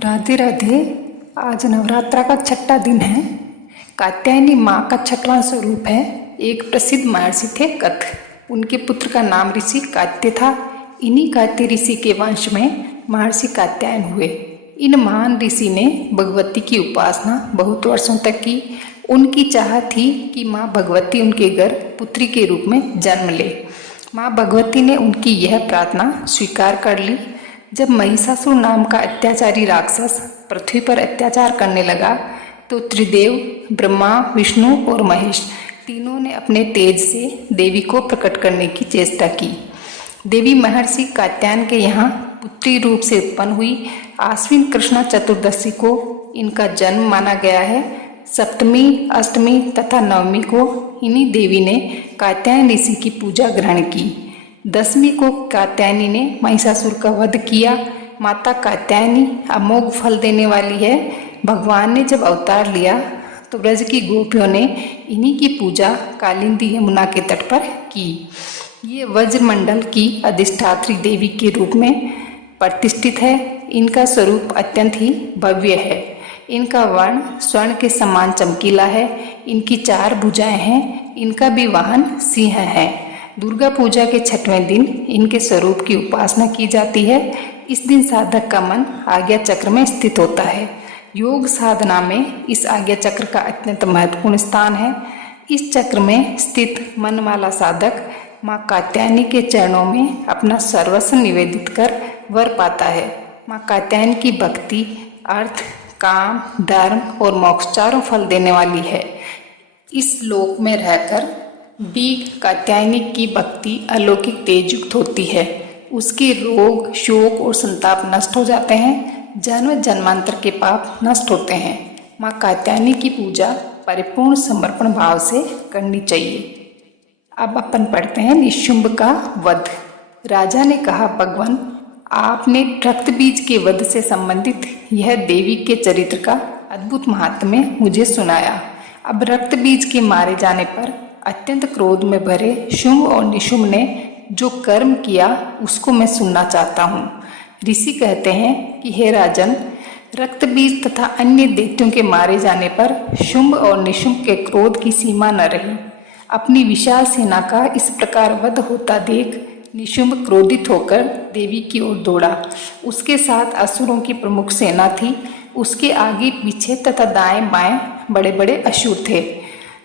राधे राधे। आज नवरात्रा का छठा दिन है। कात्यायनी माँ का छठवां स्वरूप है। एक प्रसिद्ध महर्षि थे कथ। उनके पुत्र का नाम ऋषि कात्य था। इन्हीं कात्य ऋषि के वंश में महर्षि कात्यायन हुए। इन महान ऋषि ने भगवती की उपासना बहुत वर्षों तक की। उनकी चाह थी कि माँ भगवती उनके घर पुत्री के रूप में जन्म ले। माँ भगवती ने उनकी यह प्रार्थना स्वीकार कर ली। जब महिषासुर नाम का अत्याचारी राक्षस पृथ्वी पर अत्याचार करने लगा तो त्रिदेव ब्रह्मा, विष्णु और महेश तीनों ने अपने तेज से देवी को प्रकट करने की चेष्टा की। देवी महर्षि कात्यायन के यहाँ पुत्री रूप से उत्पन्न हुई। आश्विन कृष्ण चतुर्दशी को इनका जन्म माना गया है। सप्तमी, अष्टमी तथा नवमी को इन्हीं देवी ने कात्यायन ऋषि की पूजा ग्रहण की। दसवीं को कात्यायनी ने महिषासुर का वध किया। माता कात्यायनी अमोघ फल देने वाली है। भगवान ने जब अवतार लिया तो ब्रज की गोपियों ने इन्हीं की पूजा कालिंदी यमुना के तट पर की। ये वज्रमंडल की अधिष्ठात्री देवी के रूप में प्रतिष्ठित है। इनका स्वरूप अत्यंत ही भव्य है। इनका वर्ण स्वर्ण के समान चमकीला है। इनकी 4 भुजाएं हैं। इनका भी वाहन सिंह है। दुर्गा पूजा के 6वें दिन इनके स्वरूप की उपासना की जाती है। इस दिन साधक का मन आज्ञा चक्र में स्थित होता है। योग साधना में इस आज्ञा चक्र का अत्यंत महत्वपूर्ण स्थान है। इस चक्र में स्थित मन वाला साधक माँ कात्यायनी के चरणों में अपना सर्वस्व निवेदित कर वर पाता है। माँ कात्यायनी की भक्ति अर्थ, काम, धर्म और मोक्ष चारों फल देने वाली है। इस लोक में रहकर भी कात्यायनी की भक्ति अलौकिक तेज युक्त होती है। उसके रोग, शोक और संताप नष्ट हो जाते हैं। जन्म जन्मांतर के पाप नष्ट होते हैं। माँ कात्यायनी की पूजा परिपूर्ण समर्पण भाव से करनी चाहिए। अब अपन पढ़ते हैं निशुंभ का वध। राजा ने कहा, भगवान आपने रक्त बीज के वध से संबंधित यह देवी के चरित्र का अद्भुत महात्म्य मुझे सुनाया। अब रक्त बीज के मारे जाने पर अत्यंत क्रोध में भरे शुंभ और निशुंभ ने जो कर्म किया उसको मैं सुनना चाहता हूँ। ऋषि कहते हैं कि हे राजन, रक्त बीज तथा अन्य दैत्यों के मारे जाने पर शुंभ और निशुंभ के क्रोध की सीमा न रही। अपनी विशाल सेना का इस प्रकार वध होता देख निशुंभ क्रोधित होकर देवी की ओर दौड़ा। उसके साथ असुरों की प्रमुख सेना थी। उसके आगे पीछे तथा दाएं बाएं बड़े बड़े असुर थे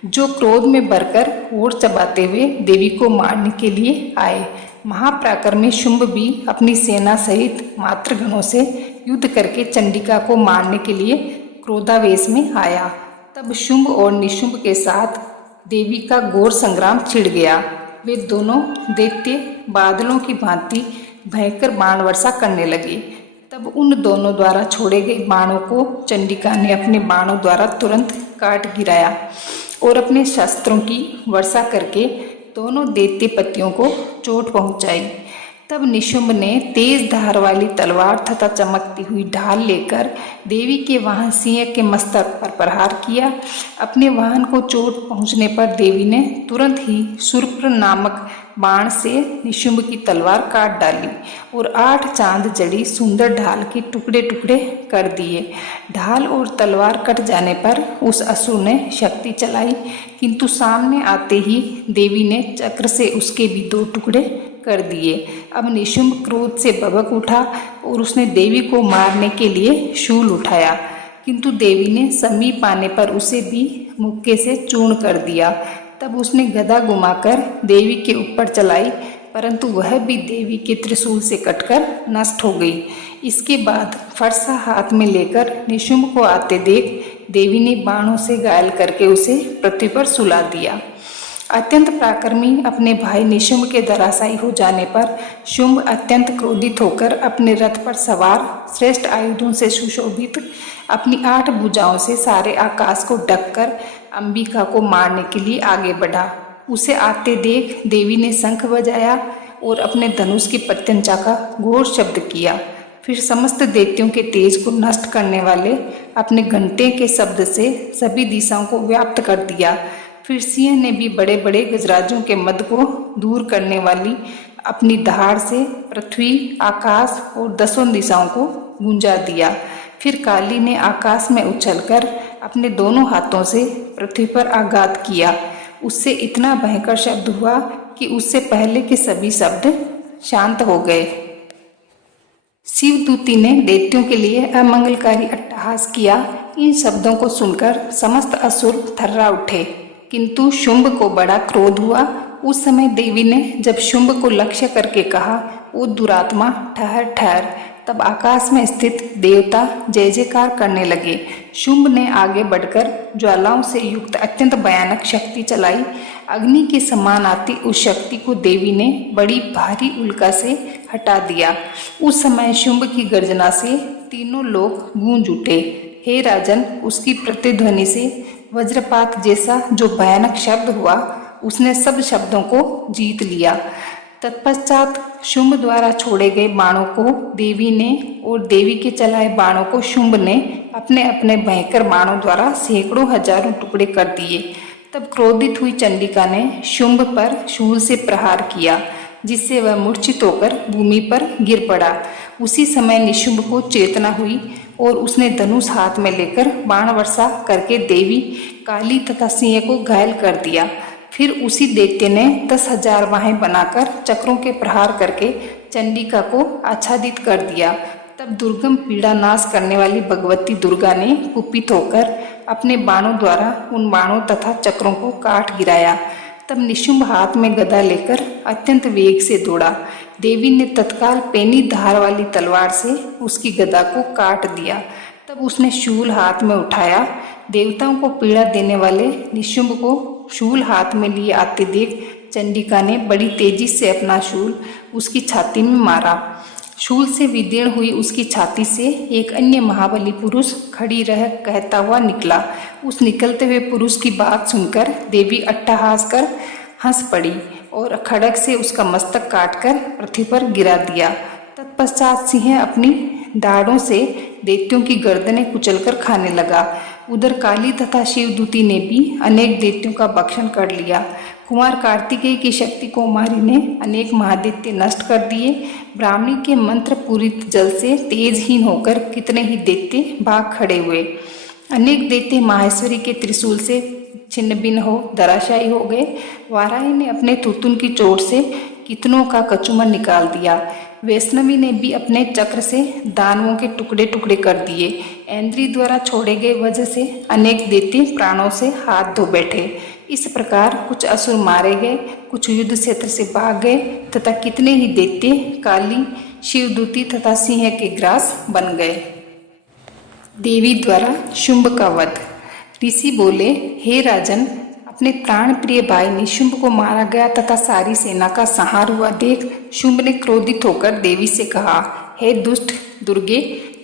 जो क्रोध में भरकर ओर चबाते हुए देवी को मारने के लिए आए। महापराक्रमी शुंभ भी अपनी सेना सहित मातृगणों से युद्ध करके चंडिका को मारने के लिए क्रोधावेश में आया। तब शुंभ और निशुंभ के साथ देवी का घोर संग्राम छिड़ गया। वे दोनों दैत्य बादलों की भांति भयंकर बाण वर्षा करने लगे। तब उन दोनों द्वारा छोड़े गए बाणों को चंडिका ने अपने बाणों द्वारा तुरंत काट गिराया और अपने शस्त्रों की वर्षा करके दोनों दैत्य पतियों को चोट पहुंचाई। तब निशुंभ ने तेज धार वाली तलवार तथा चमकती हुई ढाल लेकर देवी के वाहन सिंह के मस्तक पर प्रहार किया। अपने वाहन को चोट पहुंचने पर देवी ने तुरंत ही सुरप्र नामक बाण से निशुंभ की तलवार काट डाली और 8 चांद जड़ी सुंदर ढाल के टुकड़े टुकड़े कर दिए। ढाल और तलवार कट जाने पर उस असुर ने शक्ति चलाई, किंतु सामने आते ही देवी ने चक्र से उसके भी 2 टुकड़े कर दिए। अब निशुंभ क्रोध से भभक उठा और उसने देवी को मारने के लिए शूल उठाया, किंतु देवी ने समीप आने पर उसे भी मुक्के से चूर्ण कर दिया। तब उसने गदा घुमाकर देवी के ऊपर चलाई, परंतु वह भी देवी के त्रिशूल से कटकर नष्ट हो गई। इसके बाद फरसा हाथ में लेकर निशुंभ को आते देख देवी ने बाणों से घायल करके उसे पृथ्वी पर सुला दिया। अत्यंत पराक्रमी अपने भाई निशुंभ के धराशायी हो जाने पर शुंभ अत्यंत क्रोधित होकर अपने रथ पर सवार श्रेष्ठ आयुधों से सुशोभित अपनी 8 भुजाओं से सारे आकाश को ढककर अंबिका को मारने के लिए आगे बढ़ा। उसे आते देख देवी ने शंख बजाया और अपने धनुष की प्रत्यंचा का घोर शब्द किया। फिर समस्त दैत्यों के तेज को नष्ट करने वाले अपने घंटे के शब्द से सभी दिशाओं को व्याप्त कर दिया। फिर सिंह ने भी बड़े बड़े गजराजों के मद को दूर करने वाली अपनी दहाड़ से पृथ्वी, आकाश और 10 दिशाओं को गूंजा दिया। फिर काली ने आकाश में उछलकर अपने दोनों हाथों से पृथ्वी पर आघात किया। उससे इतना भयंकर शब्द हुआ कि उससे पहले के सभी शब्द शांत हो गए। शिवदूती ने दैत्यों के लिए अमंगलकारी अट्टहास किया। इन शब्दों को सुनकर समस्त असुर थर्रा उठे, किंतु शुंभ को बड़ा क्रोध हुआ। उस समय देवी ने जब शुंभ को लक्ष्य करके कहा, ओ दुरात्मा, ठहर ठहर, तब आकाश में स्थित देवता जय जयकार करने लगे। शुंभ ने आगे बढ़कर ज्वालाओं से युक्त अत्यंत भयानक शक्ति चलाई। अग्नि के समान आती उस शक्ति को देवी ने बड़ी भारी उल्का से हटा दिया। उस समय शुंभ की गर्जना से तीनों लोग गूंज उठे। हे राजन, उसकी प्रतिध्वनि से वज्रपात जैसा जो भयानक शब्द हुआ, उसने सब शब्दों को जीत लिया। तत्पश्चात शुंभ द्वारा छोड़े गए बाणों को देवी ने और देवी के चलाए बाणों को शुंभ ने अपने अपने भयंकर बाणों द्वारा सैकड़ों हजारों टुकड़े कर दिए। तब क्रोधित हुई चंडिका ने शुंभ पर शूल से प्रहार किया, जिससे वह मूर्छित होकर भूमि पर गिर पड़ा। उसी समय निशुंभ को चेतना हुई और उसने धनुष हाथ में लेकर बाण वर्षा करके देवी काली तथा सिंह को घायल कर दिया। फिर उसी दैत्य ने 10,000 बाहें बनाकर चक्रों के प्रहार करके चंडिका को आच्छादित कर दिया। तब दुर्गम पीड़ा नाश करने वाली भगवती दुर्गा ने कुपित होकर अपने बाणों द्वारा उन बाणों तथा चक्रों को काट गिराया। तब निशुंभ हाथ में गदा लेकर अत्यंत वेग से दौड़ा। देवी ने तत्काल पैनी धार वाली तलवार से उसकी गदा को काट दिया। तब उसने शूल हाथ में उठाया। देवताओं को पीड़ा देने वाले निशुंभ को शूल हाथ में लिए आते देख चंडिका ने बड़ी तेजी से अपना शूल उसकी छाती में मारा। शूल से विदीर्ण हुई उसकी छाती से एक अन्य महाबली पुरुष खड़ी रह कहता हुआ निकला। उस निकलते हुए पुरुष की बात सुनकर देवी अट्टहास कर हंस पड़ी और खड़ग से उसका मस्तक काटकर पृथ्वी पर गिरा दिया। तत्पश्चात सिंह अपनी दाढ़ों से दैत्यों की गर्दनें कुचलकर खाने लगा। उधर काली तथा शिवदूती ने भी अनेक दैत्यों का भक्षण कर लिया। कुमार कार्तिकेय की शक्ति कुमारी ने अनेक महादैत्य नष्ट कर दिए। ब्राह्मणी के मंत्र पूरित जल से तेजहीन होकर कितने ही दैत्य भाग खड़े हुए। अनेक दैत्य माहेश्वरी के त्रिशूल से छिन्न भिन्न हो धराशायी हो गए। वाराही ने अपने तुतुन की चोट से कितनों का कचूमर निकाल दिया। वैष्णवी ने भी अपने चक्र से दानवों के टुकड़े टुकड़े कर दिए। ऐन्द्री द्वारा छोड़े गए वजह से अनेक दैत्य प्राणों से हाथ धो बैठे। इस प्रकार कुछ असुर मारे गए, कुछ युद्ध क्षेत्र से भाग गए तथा कितने ही दैत्य काली, शिवदूती तथा सिंह के ग्रास बन गए। देवी द्वारा शुंभ का वध। ऋषि बोले, हे राजन, अपने प्राण प्रिय भाई निशुंभ को मारा गया तथा सारी सेना का संहार हुआ देख शुंभ ने क्रोधित होकर देवी से कहा, हे दुष्ट दुर्गे,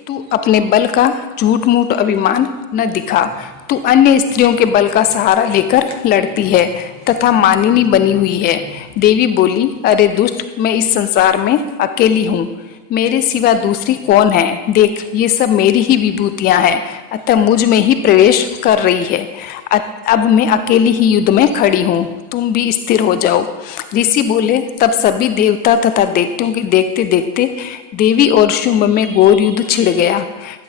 तू अपने बल का झूठ मूठ अभिमान न दिखा। तू अन्य स्त्रियों के बल का सहारा लेकर लड़ती है तथा मानिनी बनी हुई है। देवी बोली, अरे दुष्ट, मैं इस संसार में अकेली हूँ, मेरे सिवा दूसरी कौन है? देख, ये सब मेरी ही विभूतियाँ हैं, अतः मुझ में ही प्रवेश कर रही है। अब मैं अकेली ही युद्ध में खड़ी हूँ, तुम भी स्थिर हो जाओ। ऋषि बोले, तब सभी देवता तथा दैत्यों के देखते देखते देवी और शुंभ में घोर युद्ध छिड़ गया।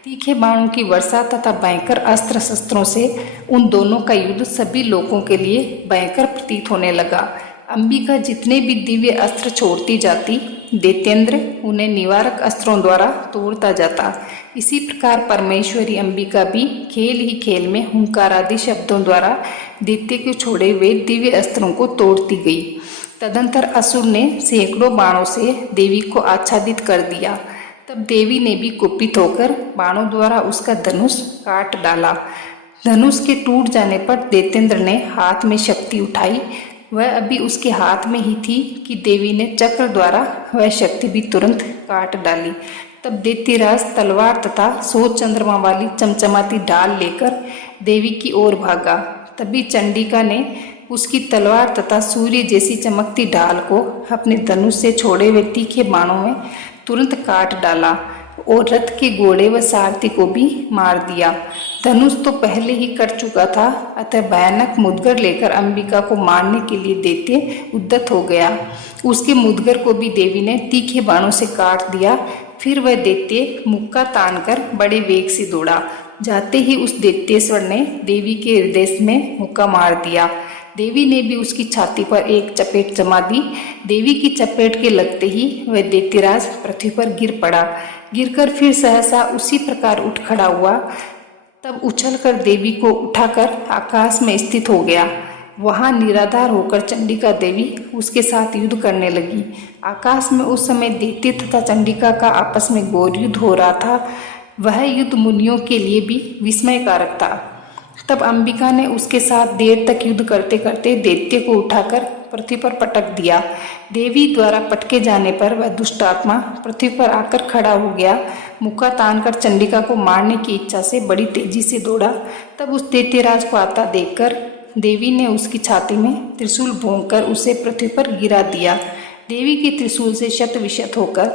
तीखे बाणों की वर्षा तथा भयंकर अस्त्र शस्त्रों से उन दोनों का युद्ध सभी लोगों के लिए भयंकर प्रतीत होने लगा। अंबिका जितने भी दिव्य अस्त्र छोड़ती जाती, दैत्येंद्र उन्हें निवारक अस्त्रों द्वारा तोड़ता जाता। इसी प्रकार परमेश्वरी अंबिका भी खेल ही खेल में हुंकार आदि शब्दों द्वारा दैत्य के छोड़े हुए दिव्य अस्त्रों को तोड़ती गई। तदंतर असुर ने सैकड़ों बाणों से देवी को आच्छादित कर दिया। तब देवी ने भी कुपित होकर बाणों द्वारा उसका धनुष काट डाला। धनुष के टूट जाने पर दैत्येंद्र ने हाथ में शक्ति उठाई। वह अभी उसके हाथ में ही थी कि देवी ने चक्र द्वारा वह शक्ति भी तुरंत काट डाली। तब दैत्यराज तलवार तथा 100 चंद्रमा वाली चमचमाती ढाल लेकर देवी की ओर भागा। तभी चंडिका ने उसकी तलवार तथा सूर्य जैसी चमकती ढाल को अपने धनुष से छोड़े हुए तीखे बाणों में तुरंत काट डाला और रथ के घोड़े व सारथी को भी मार दिया। धनुष तो पहले ही कट चुका था, अतः भयानक मुदगर लेकर अंबिका को मारने के लिए दैत्य उद्यत हो गया। उसके मुदगर को भी देवी ने तीखे बाणों से काट दिया। फिर वह दैत्य मुक्का तानकर बड़े वेग से दौड़ा। जाते ही उस दैत्येश्वर ने देवी के हृदय में मुक्का मार दिया। देवी ने भी उसकी छाती पर एक चपेट जमा दी। देवी की चपेट के लगते ही वह दैत्यराज पृथ्वी पर गिर पड़ा। गिरकर फिर सहसा उसी प्रकार उठ खड़ा हुआ। तब उछलकर देवी को उठाकर आकाश में स्थित हो गया। वहां निराधार होकर चंडिका देवी उसके साथ युद्ध करने लगी। आकाश में उस समय दैत्य तथा चंडिका का आपस में घोर युद्ध हो रहा था। वह युद्ध मुनियों के लिए भी विस्मयकारक था। तब अंबिका ने उसके साथ देर तक युद्ध करते करते दैत्य को उठाकर पृथ्वी पर पटक दिया। देवी द्वारा पटके जाने पर वह दुष्ट आत्मा पृथ्वी पर आकर खड़ा हो गया। मुक्का तानकर चंडिका को मारने की इच्छा से बड़ी तेजी से दौड़ा। तब उस दैत्यराज को आता देखकर देवी ने उसकी छाती में त्रिशूल भोंककर उसे पृथ्वी पर गिरा दिया। देवी के त्रिशूल से शत विशत होकर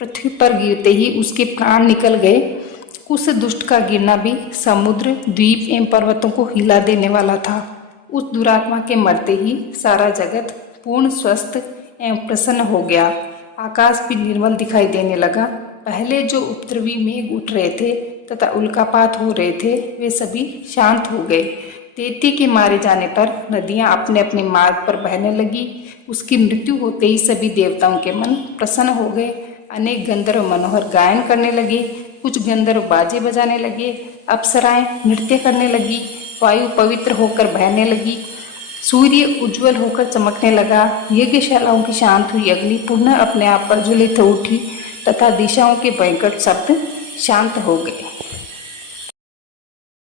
पृथ्वी पर गिरते ही उसके प्राण निकल गए। उस दुष्ट का गिरना भी समुद्र, द्वीप एवं पर्वतों को हिला देने वाला था। उस दुरात्मा के मरते ही सारा जगत पूर्ण स्वस्थ एवं प्रसन्न हो गया। आकाश भी निर्मल दिखाई देने लगा। पहले जो उपद्रवी मेघ उठ रहे थे तथा उल्कापात हो रहे थे वे सभी शांत हो गए। दैत्य के मारे जाने पर नदियां अपने अपने मार्ग पर बहने लगी। उसकी मृत्यु होते ही सभी देवताओं के मन प्रसन्न हो गए। अनेक गंधर्व मनोहर गायन करने लगे। कुछ गंधर्व बाजे बजाने लगे। अप्सराएं नृत्य करने लगी। वायु पवित्र होकर बहने लगी। सूर्य उज्जवल होकर चमकने लगा। यज्ञशालाओं की शांत हुई अग्नि पुनः अपने आप पर ज्वलित हो उठी तथा दिशाओं के भयंकर शब्द शांत हो गए।